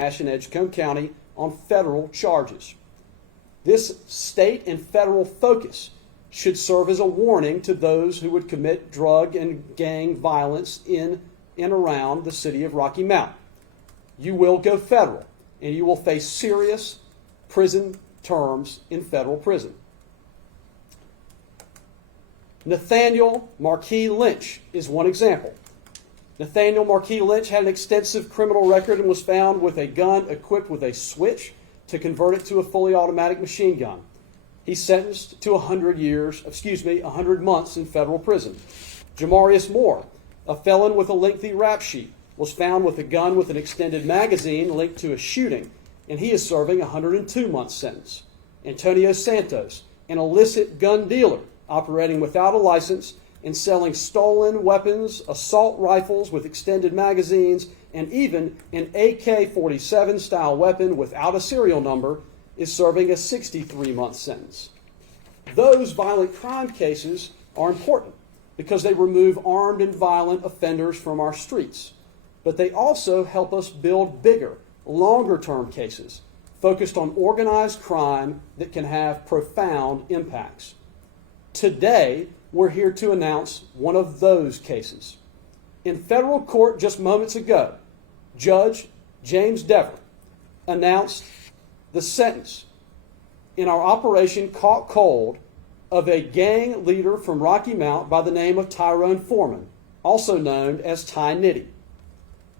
Nash in Edgecombe County on federal charges. This state and federal focus should serve as a warning to those who would commit drug and gang violence in and around the city of Rocky Mount. You will go federal, and you will face serious prison terms in federal prison. Nathaniel Marquis Lynch is one example. Nathaniel Marquis Lynch had an extensive criminal record and was found with a gun equipped with a switch to convert it to a fully automatic machine gun. He's sentenced to 100 months in federal prison. Jamarius Moore, a felon with a lengthy rap sheet, was found with a gun with an extended magazine linked to a shooting, and he is serving a 102-month sentence. Antonio Santos, an illicit gun dealer operating without a license and selling stolen weapons, assault rifles with extended magazines, and even an AK-47 style weapon without a serial number, is serving a 63-month sentence. Those violent crime cases are important because they remove armed and violent offenders from our streets. But they also help us build bigger, longer-term cases focused on organized crime that can have profound impacts. Today, we're here to announce one of those cases. In federal court just moments ago, Judge James Dever announced the sentence in our Operation Caught Cold of a gang leader from Rocky Mount by the name of Tyrone Foreman, also known as Ty Nitty.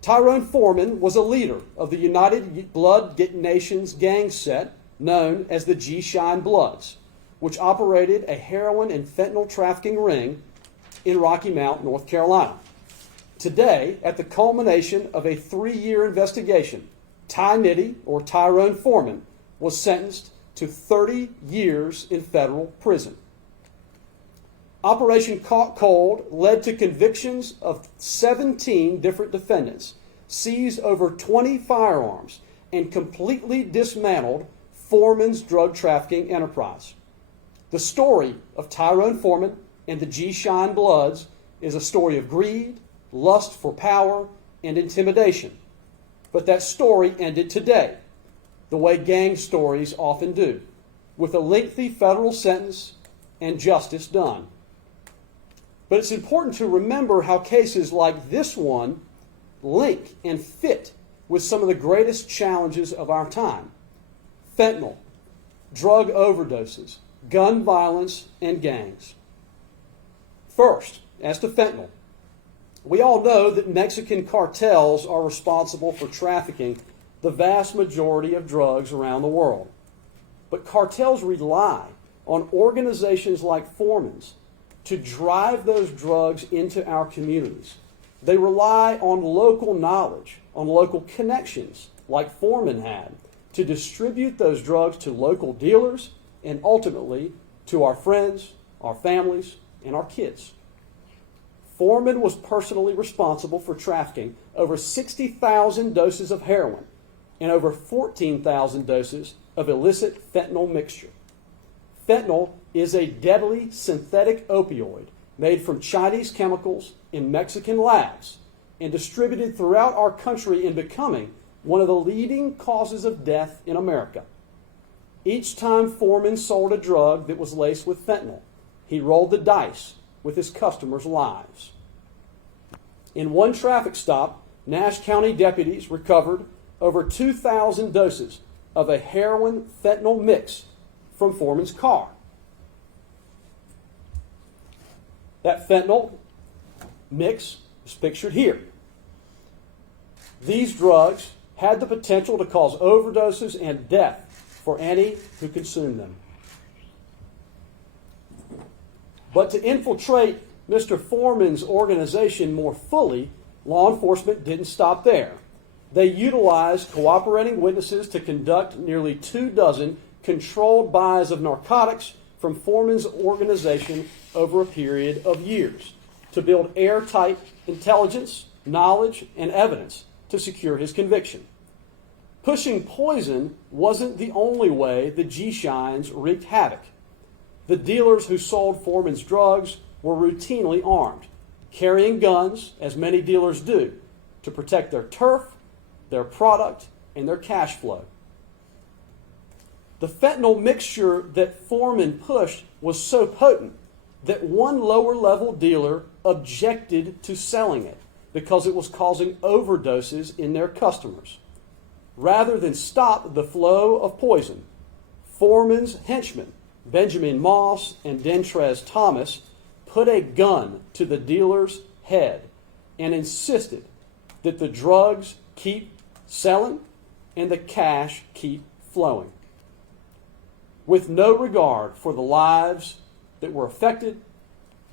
Tyrone Foreman was a leader of the United Blood Nations gang set known as the G-Shine Bloods, which operated a heroin and fentanyl trafficking ring in Rocky Mount, North Carolina. Today, at the culmination of a 3-year investigation, Ty Nitty, or Tyrone Foreman, was sentenced to 30 years in federal prison. Operation Caught Cold led to convictions of 17 different defendants, seized over 20 firearms, and completely dismantled Foreman's drug trafficking enterprise. The story of Tyrone Foreman and the G-Shine Bloods is a story of greed, lust for power, and intimidation. But that story ended today, the way gang stories often do, with a lengthy federal sentence and justice done. But it's important to remember how cases like this one link and fit with some of the greatest challenges of our time: fentanyl, drug overdoses, gun violence, and gangs. First, as to fentanyl, we all know that Mexican cartels are responsible for trafficking the vast majority of drugs around the world. But cartels rely on organizations like Foreman's to drive those drugs into our communities. They rely on local knowledge, on local connections like Foreman had, to distribute those drugs to local dealers and ultimately to our friends, our families, and our kids. Foreman was personally responsible for trafficking over 60,000 doses of heroin and over 14,000 doses of illicit fentanyl mixture. Fentanyl is a deadly synthetic opioid made from Chinese chemicals in Mexican labs and distributed throughout our country and becoming one of the leading causes of death in America. Each time Foreman sold a drug that was laced with fentanyl, he rolled the dice with his customers' lives. In one traffic stop, Nash County deputies recovered over 2,000 doses of a heroin fentanyl mix from Foreman's car. That fentanyl mix is pictured here. These drugs had the potential to cause overdoses and death for any who consumed them. But to infiltrate Mr. Foreman's organization more fully, law enforcement didn't stop there. They utilized cooperating witnesses to conduct nearly 24 controlled buys of narcotics from Foreman's organization over a period of years to build airtight intelligence, knowledge, and evidence to secure his conviction. Pushing poison wasn't the only way the G-Shines wreaked havoc. The dealers who sold Foreman's drugs were routinely armed, carrying guns, as many dealers do, to protect their turf, their product, and their cash flow. The fentanyl mixture that Foreman pushed was so potent that one lower-level dealer objected to selling it because it was causing overdoses in their customers. Rather than stop the flow of poison, Foreman's henchmen, Benjamin Moss and Dentrez Thomas, put a gun to the dealer's head and insisted that the drugs keep selling and the cash keep flowing. With no regard for the lives that were affected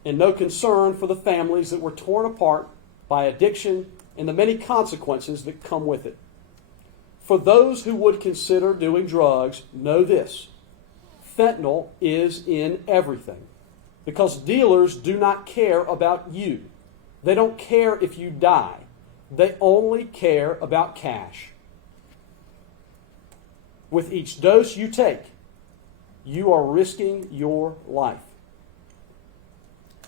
and no concern for the families that were torn apart by addiction and the many consequences that come with it. For those who would consider doing drugs, know this: fentanyl is in everything, because dealers do not care about you. They don't care if you die. They only care about cash. With each dose you take, you are risking your life.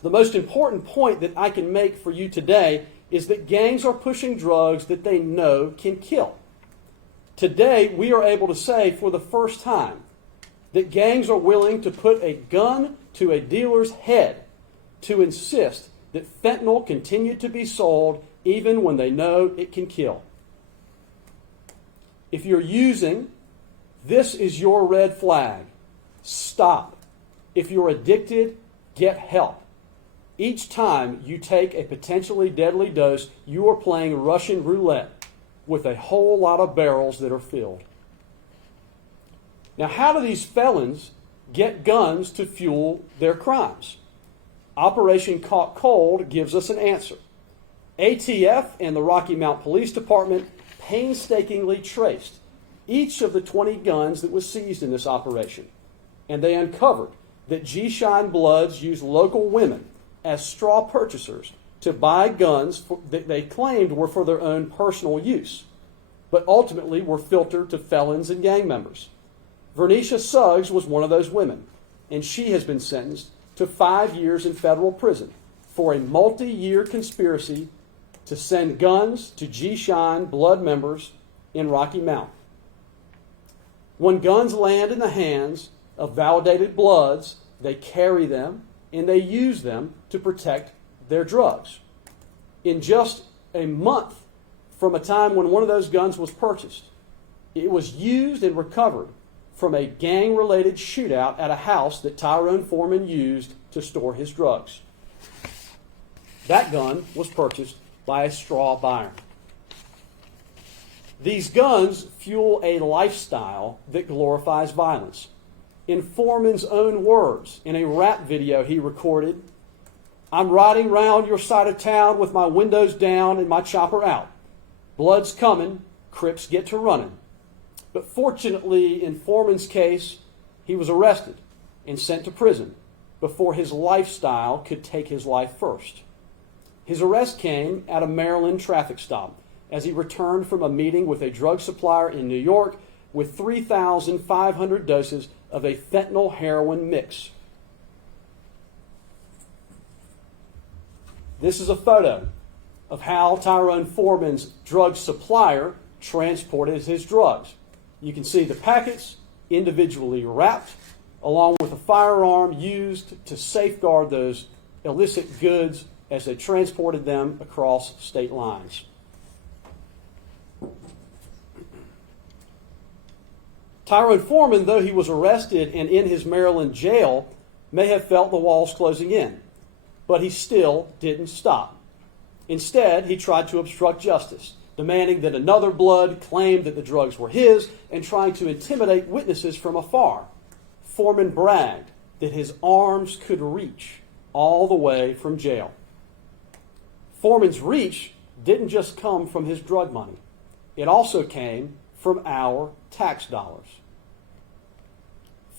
The most important point that I can make for you today is that gangs are pushing drugs that they know can kill. Today, we are able to say for the first time that gangs are willing to put a gun to a dealer's head to insist that fentanyl continue to be sold even when they know it can kill. If you're using, this is your red flag. Stop. If you're addicted, get help. Each time you take a potentially deadly dose, you are playing Russian roulette with a whole lot of barrels that are filled. Now, how do these felons get guns to fuel their crimes? Operation Caught Cold gives us an answer. ATF and the Rocky Mount Police Department painstakingly traced each of the 20 guns that was seized in this operation, and they uncovered that G-Shine Bloods used local women as straw purchasers to buy guns that they claimed were for their own personal use, but ultimately were filtered to felons and gang members. Vernisha Suggs was one of those women, and she has been sentenced to 5 years in federal prison for a multi-year conspiracy to send guns to G-Shine Blood members in Rocky Mount. When guns land in the hands of validated Bloods, they carry them and they use them to protect their drugs. In just a month from a time when one of those guns was purchased, it was used and recovered from a gang-related shootout at a house that Tyrone Foreman used to store his drugs. That gun was purchased by a straw buyer. These guns fuel a lifestyle that glorifies violence. In Foreman's own words, in a rap video he recorded, "I'm riding round your side of town with my windows down and my chopper out. Blood's coming, Crips get to running." But fortunately, in Foreman's case, he was arrested and sent to prison before his lifestyle could take his life first. His arrest came at a Maryland traffic stop as he returned from a meeting with a drug supplier in New York with 3,500 doses of a fentanyl heroin mix. This is a photo of how Tyrone Foreman's drug supplier transported his drugs. You can see the packets individually wrapped, along with a firearm used to safeguard those illicit goods as they transported them across state lines. Tyrone Foreman, though he was arrested and in his Maryland jail, may have felt the walls closing in, but he still didn't stop. Instead, he tried to obstruct justice, demanding that another Blood claim that the drugs were his and trying to intimidate witnesses from afar. Foreman bragged that his arms could reach all the way from jail. Foreman's reach didn't just come from his drug money. It also came from our tax dollars.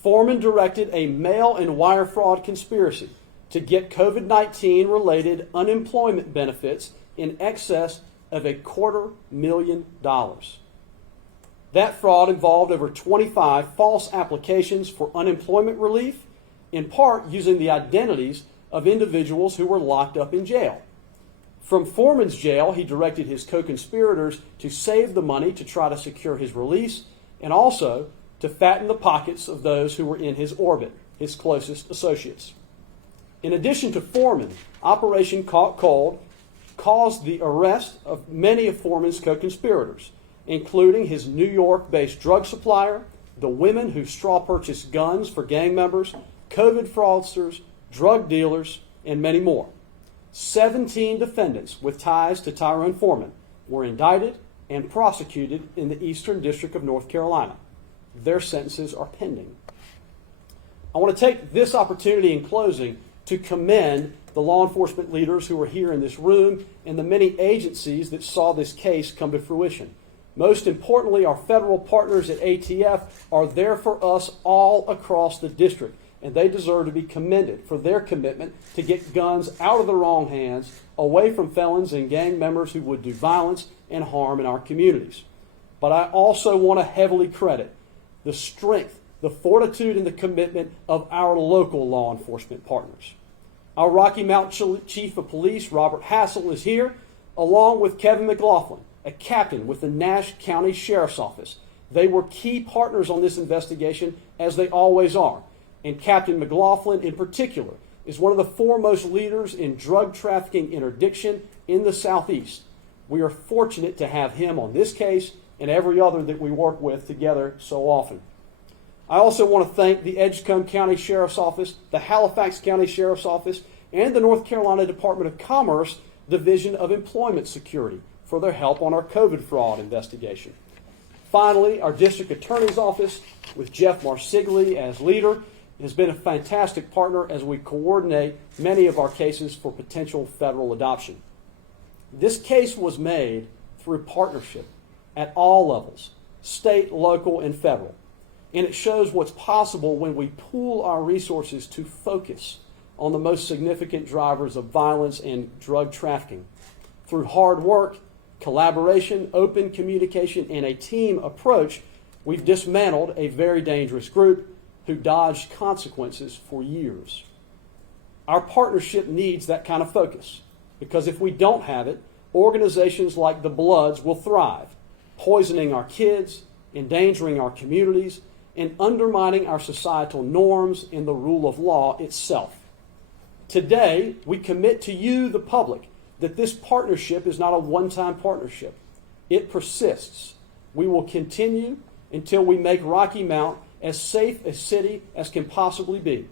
Foreman directed a mail and wire fraud conspiracy to get COVID-19 related unemployment benefits in excess of $250,000. That fraud involved over 25 false applications for unemployment relief, in part using the identities of individuals who were locked up in jail. From Foreman's jail, he directed his co-conspirators to save the money to try to secure his release and also to fatten the pockets of those who were in his orbit, his closest associates. In addition to Foreman, Operation Caught Cold caused the arrest of many of Foreman's co-conspirators, including his New York-based drug supplier, the women who straw purchased guns for gang members, COVID fraudsters, drug dealers, and many more. 17 defendants with ties to Tyrone Foreman were indicted and prosecuted in the Eastern District of North Carolina. Their sentences are pending. I want to take this opportunity in closing to commend the law enforcement leaders who are here in this room and the many agencies that saw this case come to fruition. Most importantly, our federal partners at ATF are there for us all across the district, and they deserve to be commended for their commitment to get guns out of the wrong hands, away from felons and gang members who would do violence and harm in our communities. But I also want to heavily credit the strength, the fortitude, and the commitment of our local law enforcement partners. Our Rocky Mount Chief of Police, Robert Hassel, is here, along with Kevin McLaughlin, a captain with the Nash County Sheriff's Office. They were key partners on this investigation, as they always are. And Captain McLaughlin, in particular, is one of the foremost leaders in drug trafficking interdiction in the Southeast. We are fortunate to have him on this case and every other that we work with together so often. I also want to thank the Edgecombe County Sheriff's Office, the Halifax County Sheriff's Office, and the North Carolina Department of Commerce Division of Employment Security for their help on our COVID fraud investigation. Finally, our District Attorney's Office, with Jeff Marsigli as leader, has been a fantastic partner as we coordinate many of our cases for potential federal adoption. This case was made through partnership at all levels, state, local, and federal. And it shows what's possible when we pool our resources to focus on the most significant drivers of violence and drug trafficking. Through hard work, collaboration, open communication, and a team approach, we've dismantled a very dangerous group who dodged consequences for years. Our partnership needs that kind of focus, because if we don't have it, organizations like the Bloods will thrive, poisoning our kids, endangering our communities, and undermining our societal norms and the rule of law itself. Today, we commit to you, the public, that this partnership is not a one-time partnership. It persists. We will continue until we make Rocky Mount as safe a city as can possibly be.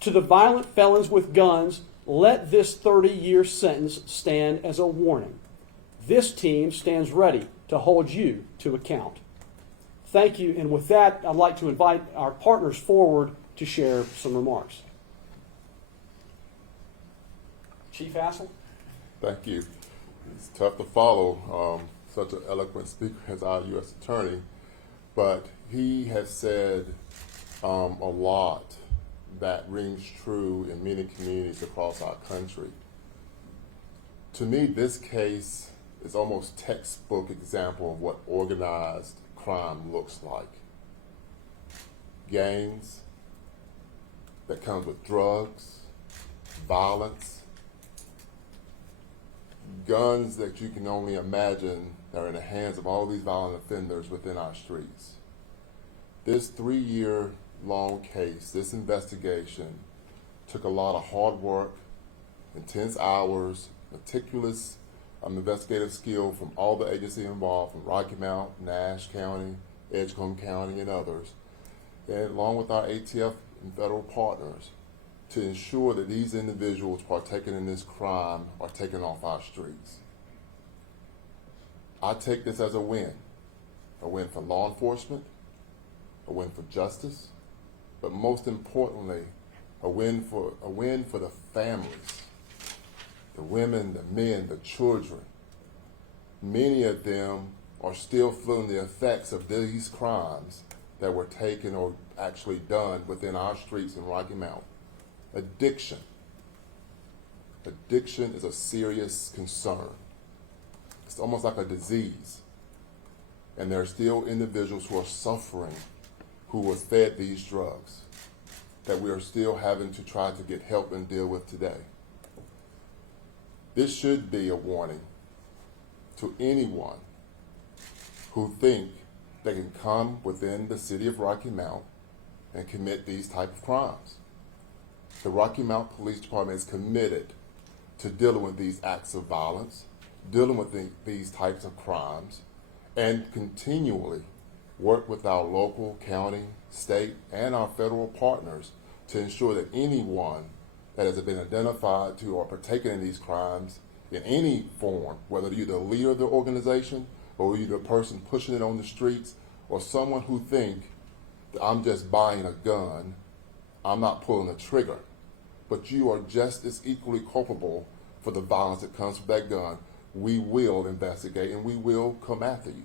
To the violent felons with guns, let this 30-year sentence stand as a warning. This team stands ready to hold you to account. Thank you, and with that, I'd like to invite our partners forward to share some remarks. Chief Hassel? Thank you. It's tough to follow such an eloquent speaker as our U.S. Attorney, but he has said a lot that rings true in many communities across our country. To me, this case is almost textbook example of what organized crime looks like. Gangs that comes with drugs, violence, guns that you can only imagine that are in the hands of all these violent offenders within our streets. This 3-year-long case, this investigation, took a lot of hard work, intense hours, meticulous investigative skill from all the agencies involved, from Rocky Mount, Nash County, Edgecombe County, and others, and along with our ATF and federal partners, to ensure that these individuals partaking in this crime are taken off our streets. I take this as a win for law enforcement, a win for justice, but most importantly, a win for the families, the women, the men, the children. Many of them are still feeling the effects of these crimes that were taken or actually done within our streets in Rocky Mount. Addiction. Addiction is a serious concern. It's almost like a disease. And there are still individuals who are suffering who were fed these drugs that we are still having to try to get help and deal with today. This should be a warning to anyone who think they can come within the city of Rocky Mount and commit these type of crimes. The Rocky Mount Police Department is committed to dealing with these acts of violence, dealing with these types of crimes, and continually work with our local, county, state, and our federal partners to ensure that anyone that has been identified to or partaken in these crimes in any form, whether you're the leader of the organization or you're the person pushing it on the streets, or someone who think that I'm just buying a gun, I'm not pulling a trigger, but you are just as equally culpable for the violence that comes from that gun, we will investigate and we will come after you.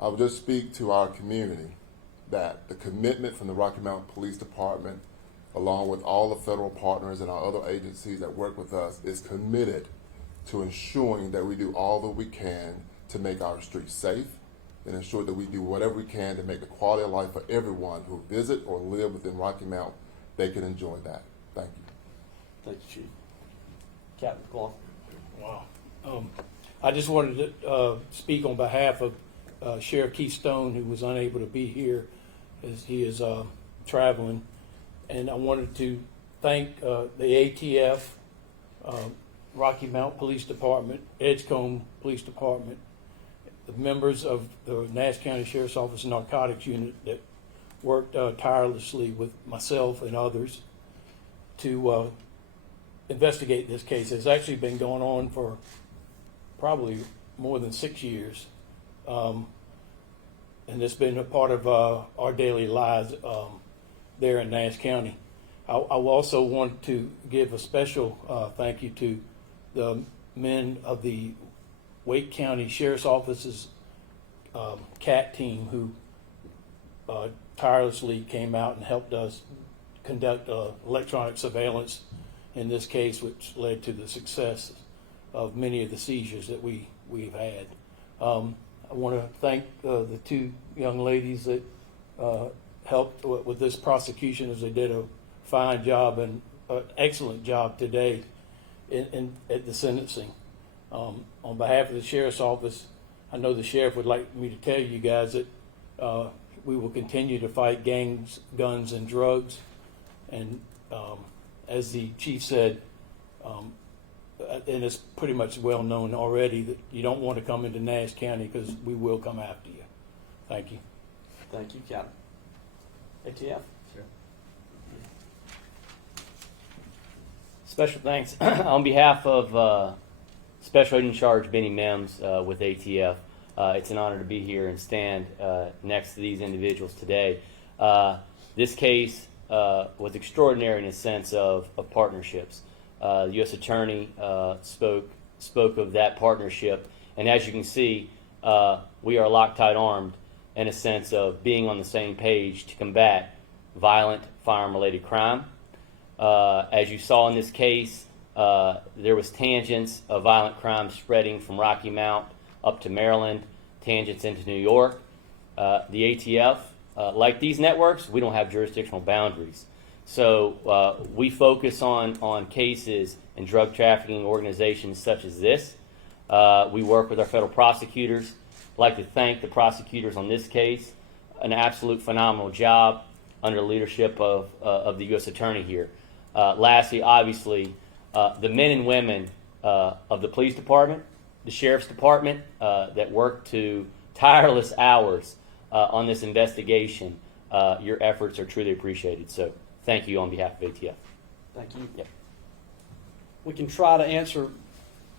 I would just speak to our community that the commitment from the Rocky Mount Police Department, along with all the federal partners and our other agencies that work with us, is committed to ensuring that we do all that we can to make our streets safe and ensure that we do whatever we can to make the quality of life for everyone who visit or live within Rocky Mount, they can enjoy that. Thank you. Thank you, Chief. Captain McClung. Wow. I just wanted to speak on behalf of Sheriff Keith Stone, who was unable to be here as he is traveling. And I wanted to thank the ATF, Rocky Mount Police Department, Edgecombe Police Department, the members of the Nash County Sheriff's Office Narcotics Unit that worked tirelessly with myself and others to investigate this case. It's actually been going on for probably more than 6 years. And it's been a part of our daily lives there in Nash County. I also want to give a special thank you to the men of the Wake County Sheriff's Office's CAT team who tirelessly came out and helped us conduct electronic surveillance in this case, which led to the success of many of the seizures that we've had. I want to thank the two young ladies that helped with this prosecution, as they did a fine job and an excellent job today at the sentencing. On behalf of the Sheriff's Office, I know the Sheriff would like me to tell you guys that we will continue to fight gangs, guns, and drugs. And as the Chief said, and it's pretty much well known already, that you don't want to come into Nash County because we will come after you. Thank you. Thank you, Captain. ATF. Special thanks on behalf of Special Agent in Charge Benny Mims with ATF. It's an honor to be here and stand next to these individuals today. This case was extraordinary in a sense of partnerships. The U.S. Attorney spoke of that partnership, and as you can see, we are Loctite armed in a sense of being on the same page to combat violent firearm-related crime. As you saw in this case, there was tangents of violent crime spreading from Rocky Mount up to Maryland, tangents into New York. The ATF, like these networks, we don't have jurisdictional boundaries. So we focus on cases and drug trafficking organizations such as this. We work with our federal prosecutors. I'd like to thank the prosecutors on this case. An absolute phenomenal job under the leadership of the U.S. Attorney here. Lastly, obviously, the men and women of the police department, the sheriff's department that work to tireless hours on this investigation. Your efforts are truly appreciated. So thank you on behalf of ATF. Thank you. Yep. We can try to answer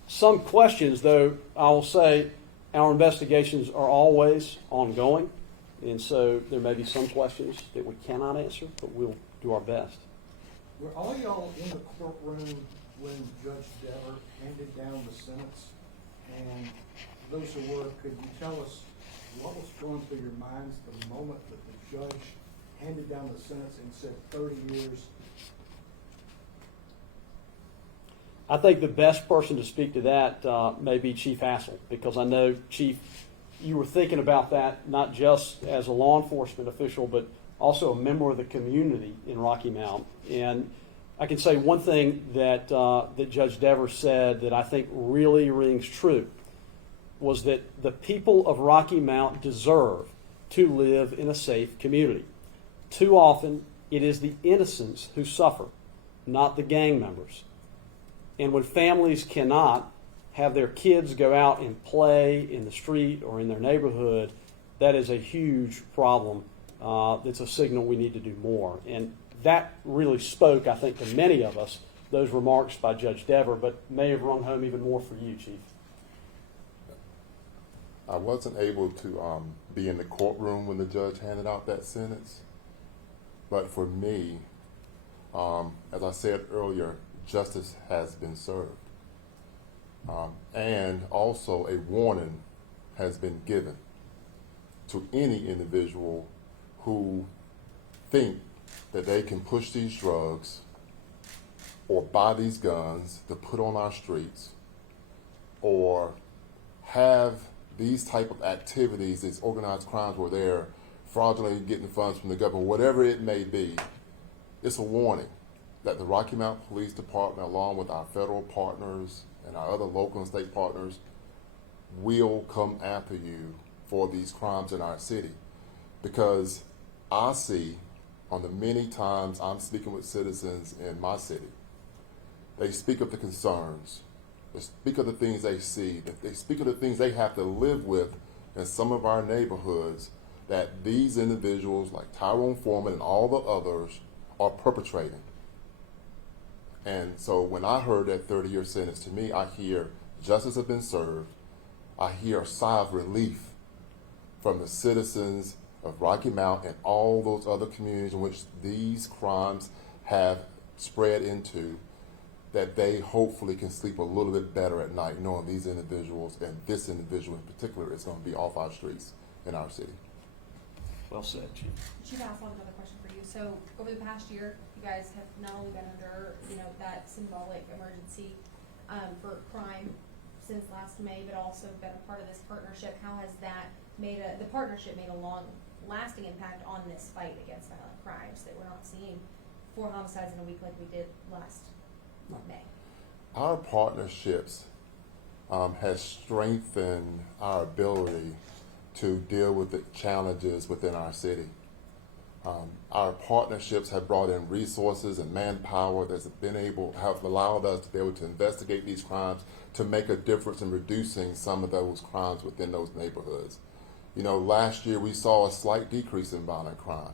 some questions, though I will say our investigations are always ongoing, and so there may be some questions that we cannot answer, but we'll do our best. Were all y'all in the courtroom when Judge Dever handed down the sentence? And those who were, could you tell us what was going through your minds the moment that the judge handed down the sentence and said 30 years? I think the best person to speak to that may be Chief Hassel, because I know, Chief, you were thinking about that not just as a law enforcement official, but also a member of the community in Rocky Mount. And I can say one thing that that Judge Dever said that I think really rings true was that the people of Rocky Mount deserve to live in a safe community. Too often, it is the innocents who suffer, not the gang members. And when families cannot have their kids go out and play in the street or in their neighborhood, that is a huge problem. It's a signal we need to do more. And that really spoke, I think, to many of us, those remarks by Judge Dever, but may have rung home even more for you, Chief. I wasn't able to be in the courtroom when the judge handed out that sentence, but for me, as I said earlier, justice has been served. And also a warning has been given to any individual who think that they can push these drugs or buy these guns to put on our streets or have these type of activities, these organized crimes where they're fraudulently getting funds from the government, whatever it may be. It's a warning that the Rocky Mount Police Department, along with our federal partners and our other local and state partners, will come after you for these crimes in our city. Because I see on the many times I'm speaking with citizens in my city, they speak of the concerns, they speak of the things they see, they speak of the things they have to live with in some of our neighborhoods that these individuals like Tyrone Foreman and all the others are perpetrating. And so when I heard that 30-year sentence, to me, I hear justice has been served. I hear a sigh of relief from the citizens of Rocky Mount and all those other communities in which these crimes have spread into, that they hopefully can sleep a little bit better at night knowing these individuals, and this individual in particular, is going to be off our streets in our city. Well said, Chief. Chief, I also have another question for you. So over the past year, you guys have not only been under, that symbolic emergency for crime since last May, but also been a part of this partnership. How has that the partnership made a long-lasting impact on this fight against violent crimes, that we're not seeing 4 homicides in a week like we did last May? Our partnerships has strengthened our ability to deal with the challenges within our city. Our partnerships have brought in resources and manpower that's have allowed us to be able to investigate these crimes, to make a difference in reducing some of those crimes within those neighborhoods. Last year we saw a slight decrease in violent crime,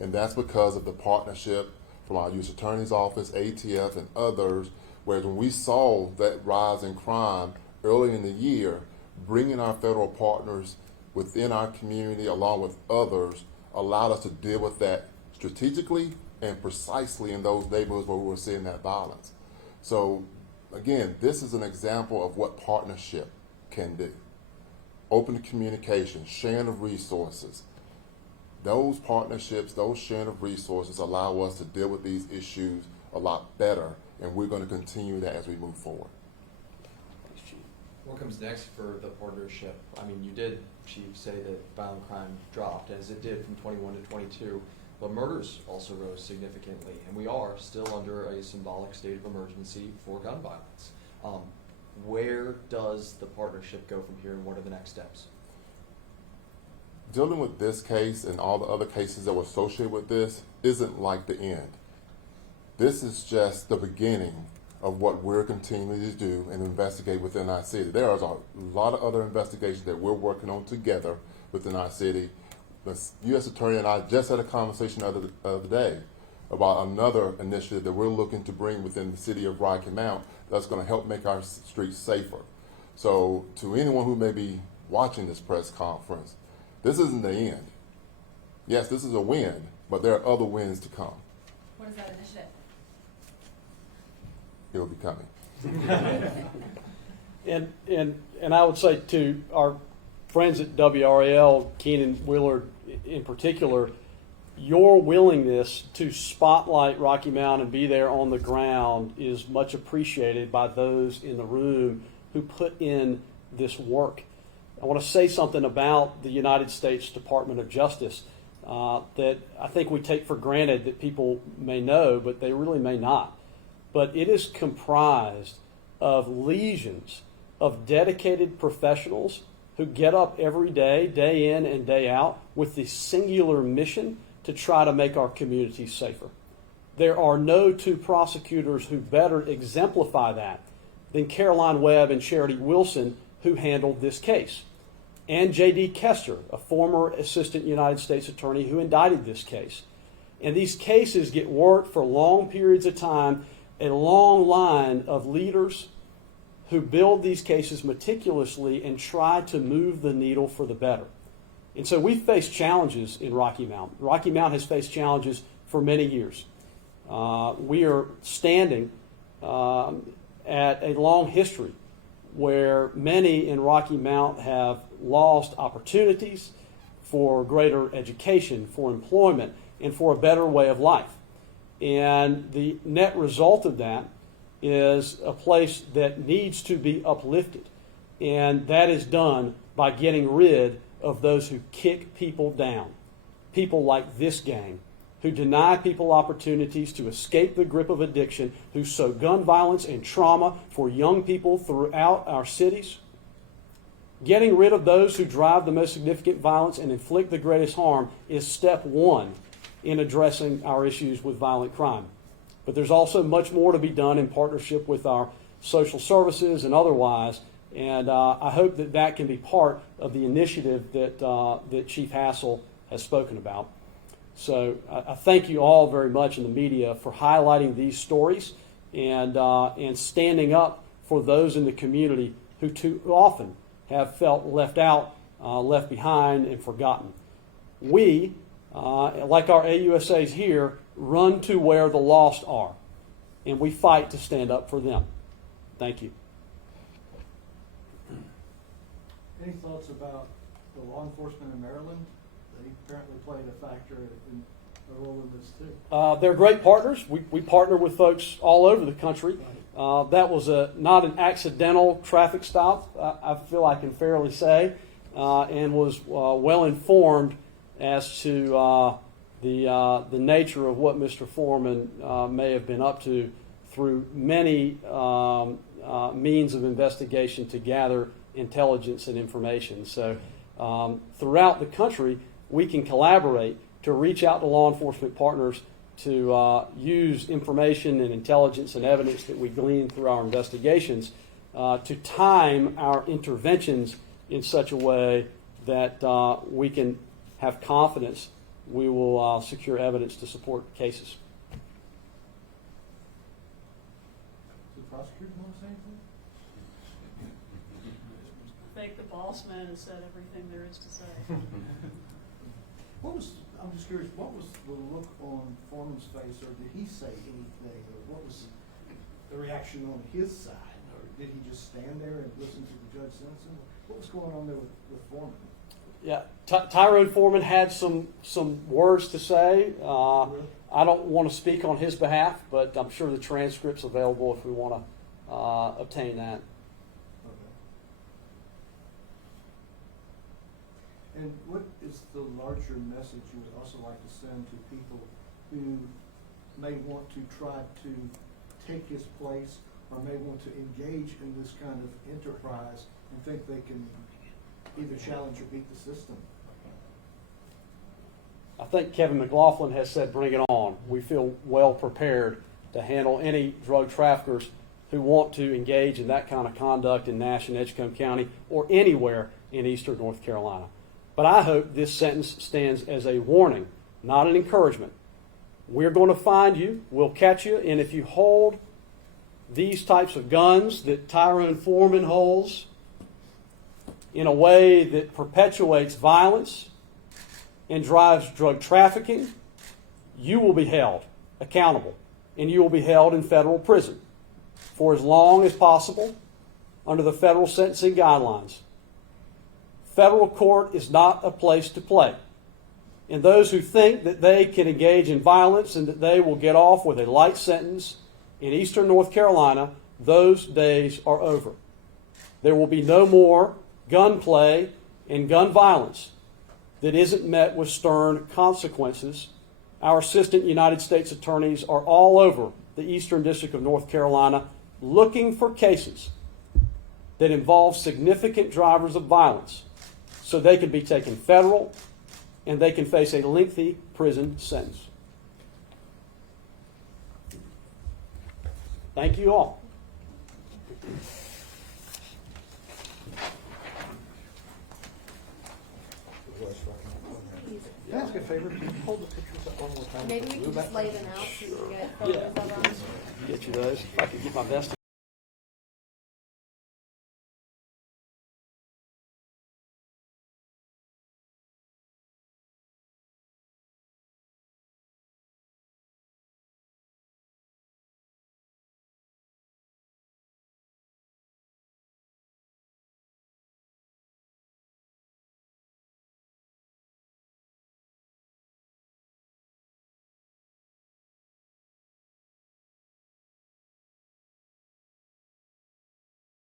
and that's because of the partnership from our U.S. Attorney's Office, ATF, and others, whereas when we saw that rise in crime early in the year, bringing our federal partners within our community along with others allowed us to deal with that strategically and precisely in those neighborhoods where we were seeing that violence. So again, this is an example of what partnership can do. Open communication, sharing of resources. Those partnerships, those sharing of resources allow us to deal with these issues a lot better, and we're going to continue that as we move forward. What comes next for the partnership? I mean, you did, Chief, say that violent crime dropped, as it did from 21 to 22, but murders also rose significantly, and we are still under a symbolic state of emergency for gun violence. Where does the partnership go from here, and what are the next steps? Dealing with this case and all the other cases that were associated with this isn't like the end. This is just the beginning of what we're continuing to do and investigate within our city. There is a lot of other investigations that we're working on together within our city. The U.S. Attorney and I just had a conversation the other day about another initiative that we're looking to bring within the city of Rocky Mount that's going to help make our streets safer. So to anyone who may be watching this press conference, this isn't the end. Yes, this is a win, but there are other wins to come. What is that initiative? It will be coming. And I would say to our friends at WRAL, Keenan Willard in particular, your willingness to spotlight Rocky Mount and be there on the ground is much appreciated by those in the room who put in this work. I want to say something about the United States Department of Justice that I think we take for granted that people may know, but they really may not. but it is comprised of legions of dedicated professionals who get up every day, day in and day out, with the singular mission to try to make our communities safer. There are no two prosecutors who better exemplify that than Caroline Webb and Charity Wilson, who handled this case, and J.D. Kester, a former assistant United States attorney who indicted this case. And these cases get worked for long periods of time, a long line of leaders who build these cases meticulously and try to move the needle for the better. And so we face challenges in Rocky Mount. Rocky Mount has faced challenges for many years. We are standing at a long history where many in Rocky Mount have lost opportunities for greater education, for employment, and for a better way of life. And the net result of that is a place that needs to be uplifted. And that is done by getting rid of those who kick people down. People like this gang, who deny people opportunities to escape the grip of addiction, who sow gun violence and trauma for young people throughout our cities. Getting rid of those who drive the most significant violence and inflict the greatest harm is step one in addressing our issues with violent crime. But there's also much more to be done in partnership with our social services and otherwise, and I hope that that can be part of the initiative that Chief Hassel has spoken about. So I thank you all very much in the media for highlighting these stories and standing up for those in the community who too often have felt left out, left behind, and forgotten. We, like our AUSAs here, run to where the lost are, and we fight to stand up for them. Thank you. Any thoughts about the law enforcement in Maryland? They apparently played a factor in a role in this too. They're great partners. We partner with folks all over the country. That was not an accidental traffic stop, I feel I can fairly say, and was well informed as to the nature of what Mr. Foreman may have been up to through many means of investigation to gather intelligence and information. So throughout the country, we can collaborate to reach out to law enforcement partners to use information and intelligence and evidence that we glean through our investigations to time our interventions in such a way that we can have confidence we will secure evidence to support cases. Does the prosecutor want to say anything? I think the boss man has said everything there is to say. I'm just curious, what was the look on Foreman's face, or did he say anything, or what was the reaction on his side, or did he just stand there and listen to the judge sentencing? What was going on there with Foreman? Yeah, Tyrone Foreman had some words to say. I don't want to speak on his behalf, but I'm sure the transcript's available if we want to obtain that. Okay. And what is the larger message you would also like to send to people who may want to try to take his place or may want to engage in this kind of enterprise and think they can either challenge or beat the system? I think Kevin McLaughlin has said, bring it on. We feel well prepared to handle any drug traffickers who want to engage in that kind of conduct in Nash and Edgecombe County or anywhere in eastern North Carolina. But I hope this sentence stands as a warning, not an encouragement. We're going to find you, we'll catch you, and if you hold these types of guns that Tyrone Foreman holds in a way that perpetuates violence and drives drug trafficking, you will be held accountable, and you will be held in federal prison for as long as possible under the federal sentencing guidelines. Federal court is not a place to play. And those who think that they can engage in violence and that they will get off with a light sentence in eastern North Carolina, those days are over. There will be no more gunplay and gun violence that isn't met with stern consequences. Our assistant United States attorneys are all over the Eastern District of North Carolina, looking for cases that involve significant drivers of violence so they can be taken federal and they can face a lengthy prison sentence. Thank you all. Can I ask a favor? Can you hold the pictures up one more time? Maybe we can just lay them out so we can get photos of them. Get you those. If I could get my vest